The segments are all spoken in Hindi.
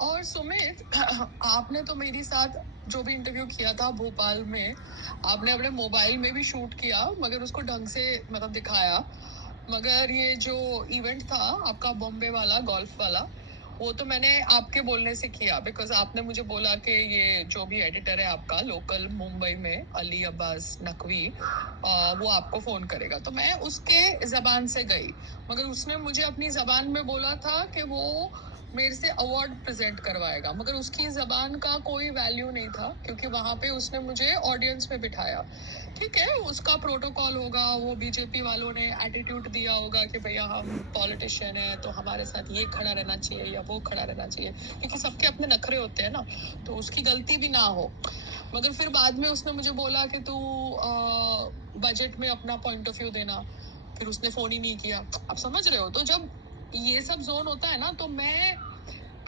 और सुमित, आपने तो मेरे साथ जो भी इंटरव्यू किया था भोपाल में, आपने अपने मोबाइल में भी शूट किया, मगर उसको ढंग से मतलब दिखाया। मगर ये जो इवेंट था आपका बॉम्बे वाला, गोल्फ वाला, वो तो मैंने आपके बोलने से किया, बिकॉज आपने मुझे बोला कि ये जो भी एडिटर है आपका लोकल मुंबई में, अली अब्बास नकवी, वो आपको फोन करेगा। तो मैं उसके जबान से गई, मगर उसने मुझे अपनी जबान में बोला था कि वो मेरे से अवार्ड प्रेजेंट करवाएगा, मगर उसकी जबान का कोई वैल्यू नहीं था, क्योंकि वहां पे उसने मुझे ऑडियंस में बिठाया। ठीक है, उसका प्रोटोकॉल होगा, वो बीजेपी वालों ने एटीट्यूड दिया होगा कि भैया हम पॉलिटिशियन है तो हमारे साथ ये खड़ा रहना चाहिए या वो खड़ा रहना चाहिए, क्योंकि सबके अपने नखरे होते हैं ना, तो उसकी गलती भी ना हो। मगर फिर बाद में उसने मुझे बोला कि तू बजट में अपना पॉइंट ऑफ व्यू देना, फिर उसने फोन ही नहीं किया। आप समझ रहे हो? तो जब ये सब जोन होता है ना, तो मैं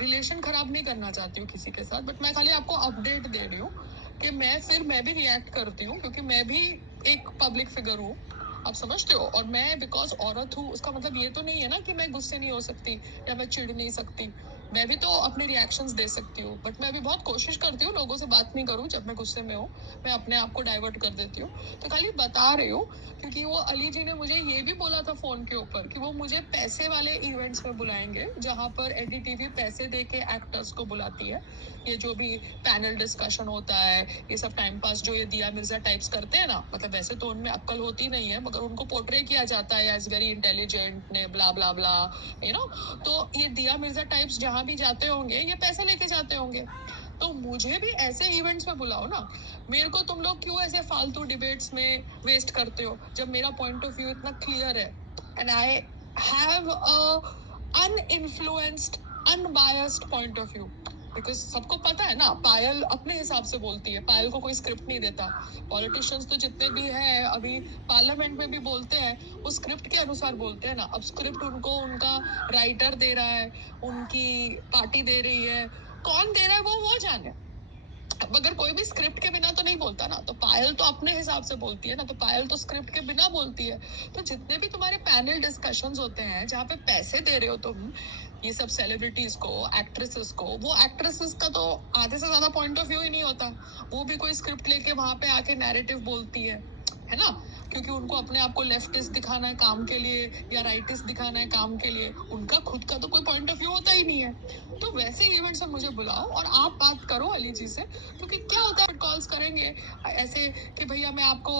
रिलेशन खराब नहीं करना चाहती हूँ किसी के साथ, बट मैं खाली आपको अपडेट दे रही हूँ कि मैं भी रिएक्ट करती हूँ, क्योंकि मैं भी एक पब्लिक फिगर हूँ। आप समझते हो? और मैं बिकॉज औरत हूँ, उसका मतलब ये तो नहीं है ना कि मैं गुस्से नहीं हो सकती या मैं चिढ़ नहीं सकती। मैं भी तो अपने रिएक्शंस दे सकती हूँ, बट मैं अभी बहुत कोशिश करती हूँ लोगों से बात नहीं करूँ जब मैं गुस्से में हूँ। मैं अपने आप को डाइवर्ट कर देती हूँ। तो खाली बता रही हूँ, क्योंकि वो अली जी ने मुझे ये भी बोला था फोन के ऊपर कि वो मुझे पैसे वाले इवेंट्स में बुलाएंगे, जहां पर एनडीटीवी पैसे दे के एक्टर्स को बुलाती है। ये जो भी पैनल डिस्कशन होता है, ये सब टाइम पास जो ये दिया मिर्जा टाइप्स करते हैं ना, मतलब वैसे तो उनमें अक्ल होती नहीं है, मगर उनको पोर्ट्रे किया जाता है एज वेरी इंटेलिजेंट ने, ब्ला ब्ला ब्ला, यू नो। तो ये दिया मिर्जा टाइप्स जहां भी जाते होंगे, ये पैसे लेके जाते होंगे। तो मुझे भी ऐसे इवेंट्स में बुलाओ ना। मेरे को तुम लोग क्यों ऐसे फालतू डिबेट्स में वेस्ट करते हो, जब मेरा पॉइंट ऑफ व्यू इतना क्लियर है, and I have a uninfluenced, unbiased point of view. Because सबको पता है ना, पायल अपने हिसाब से बोलती है, पायल को कोई स्क्रिप्ट नहीं देता। पॉलिटिशियंस तो जितने भी हैं अभी पार्लियामेंट में भी बोलते हैं, वो स्क्रिप्ट के अनुसार बोलते हैं ना। अब स्क्रिप्ट उनको उनका राइटर दे रहा है, उनकी पार्टी दे रही है, कौन दे रहा है वो जाने। अगर कोई भी स्क्रिप्ट के बिना तो नहीं बोलता ना, तो पायल तो अपने हिसाब से बोलती है ना, तो पायल तो स्क्रिप्ट के बिना बोलती है। तो जितने भी तुम्हारे पैनल डिस्कशंस होते हैं जहाँ पे पैसे दे रहे हो तुम ये सब सेलिब्रिटीज को, एक्ट्रेसेस को, वो एक्ट्रेसेस का तो आधे से ज्यादा पॉइंट ऑफ व्यू ही नहीं होता। वो भी कोई स्क्रिप्ट लेके वहां पे आके नैरेटिव बोलती है ना, क्योंकि उनको अपने आप को लेफ्टिस्ट दिखाना है काम के लिए या राइटिस्ट दिखाना है काम के लिए। उनका खुद का तो कोई पॉइंट ऑफ व्यू होता ही नहीं है। तो वैसे इवेंट्स में मुझे बुलाओ और आप बात करो अली जी से, क्योंकि क्या होता है कॉल्स करेंगे ऐसे कि भैया मैं आपको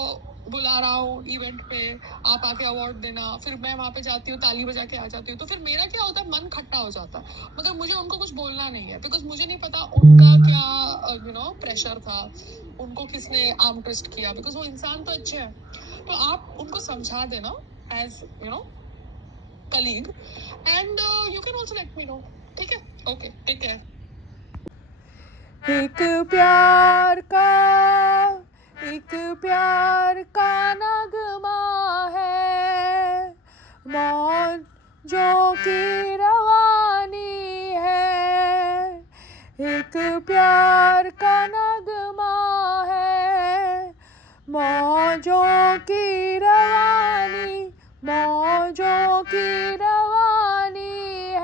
बुला रहा हूँ इवेंट पे, आप आके अवार्ड देना, फिर मैं वहां पे जाती हूँ ताली बजा के आ जाती हूँ, तो फिर मेरा क्या होता है, मन खट्टा हो जाता है। मगर मुझे उनको कुछ बोलना नहीं है, बिकॉज मुझे नहीं पता उनका क्या प्रेशर था, उनको किसने आर्म ट्विस्ट किया, बिकॉज वो इंसान तो अच्छे हैं। तो आप उनको समझा देना as colleague, and you can also let me know. ठीक है? Okay, take care. एक प्यार का नगमा है, मौजों की रवानी है। एक प्यार का नगमा है, मौजों की रवानी, मौजों की रवानी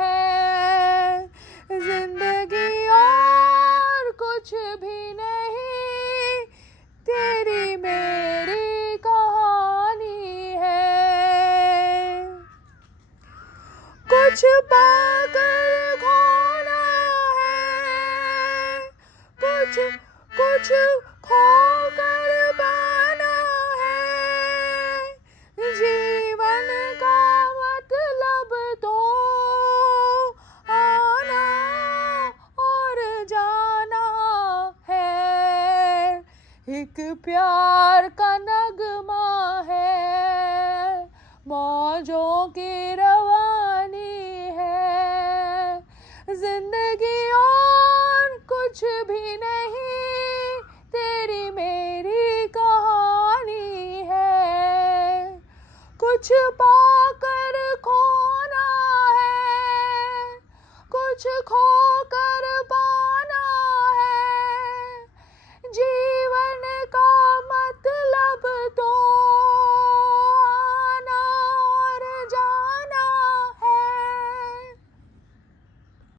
है। जिंदगी और कुछ भी नहीं, तेरी मेरी कहानी है। कुछ पाकर खोना है, कुछ कुछ खोकर पाना है। जीवन का मतलब तो आना और जाना है। एक प्यार का नगमा है, मौजों की रवानी है। जिंदगी और कुछ भी नहीं, तेरी मेरी कहानी है। कुछ पाकर खोना है, कुछ खोकर